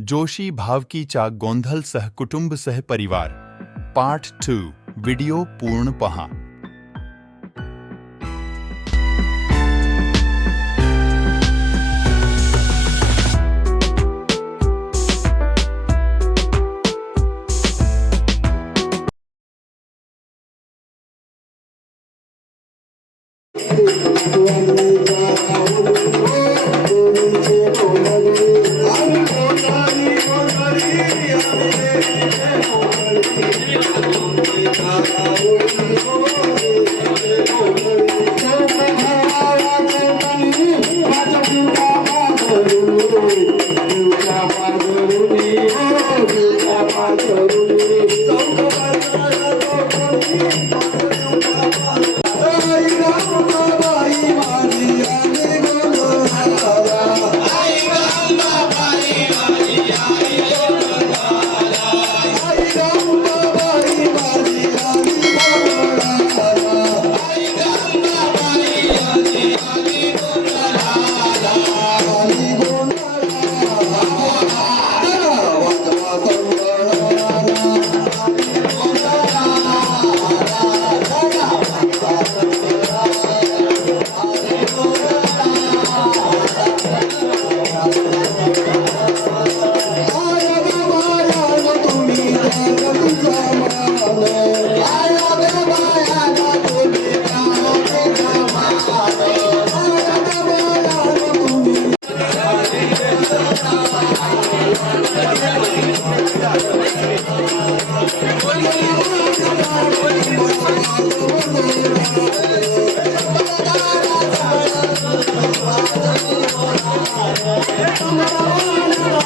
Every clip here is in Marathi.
जोशी भावकीच्या गोंधलसह कुटुंबसह परिवार. पार्ट टू व्हिडिओ पूर्ण पहा.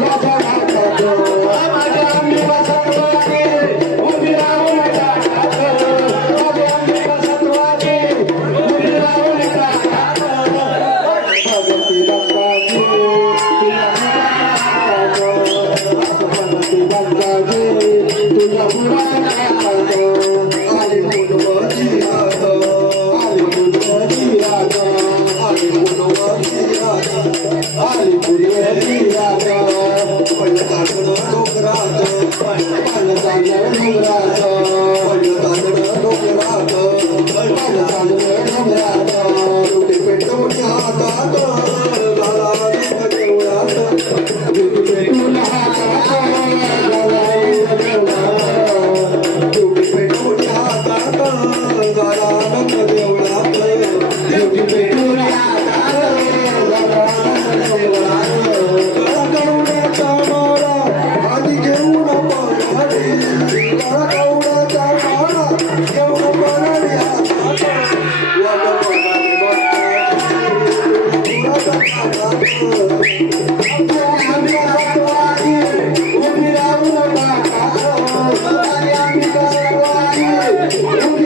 রাজা Thank you.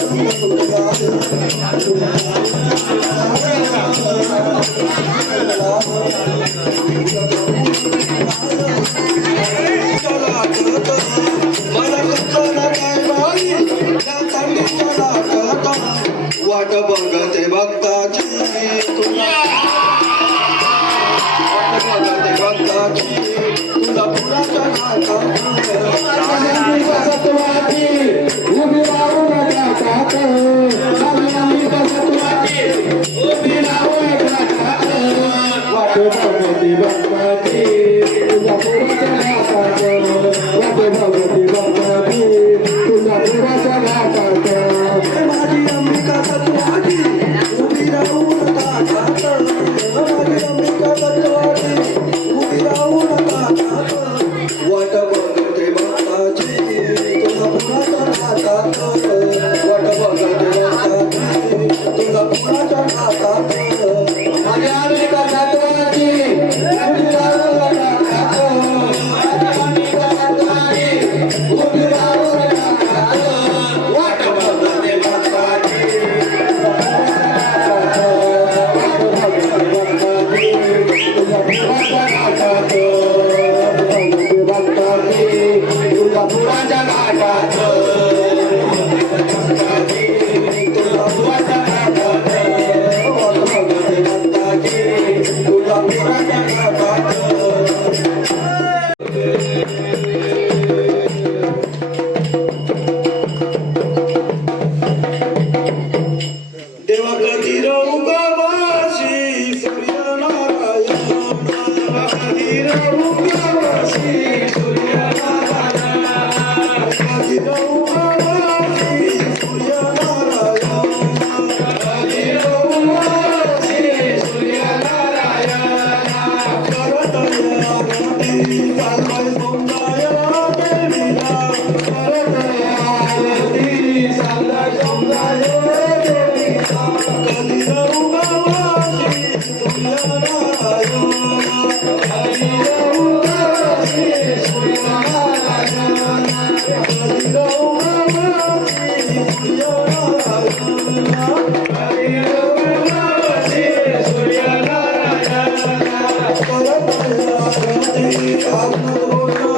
I'm Thank you. Oh,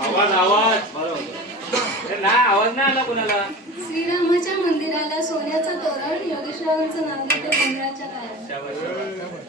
आवाज आवाज. नाही आवाज नाही आला कोणाला? श्रीरामाच्या मंदिराला सोन्याचं तोरण योगेश्वरांचं नाव घेते मंदिराच्या काळात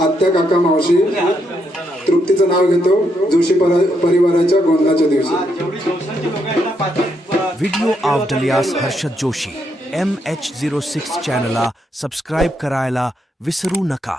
आत्या काका मावशी तृप्तीचं नाव घेतो जोशी परिवाराच्या गोंधळाच्या दिवशी. Video of डलियास Harshad Joshi M H zero six चॅनलला सबस्क्राईब करायला विसरू नका.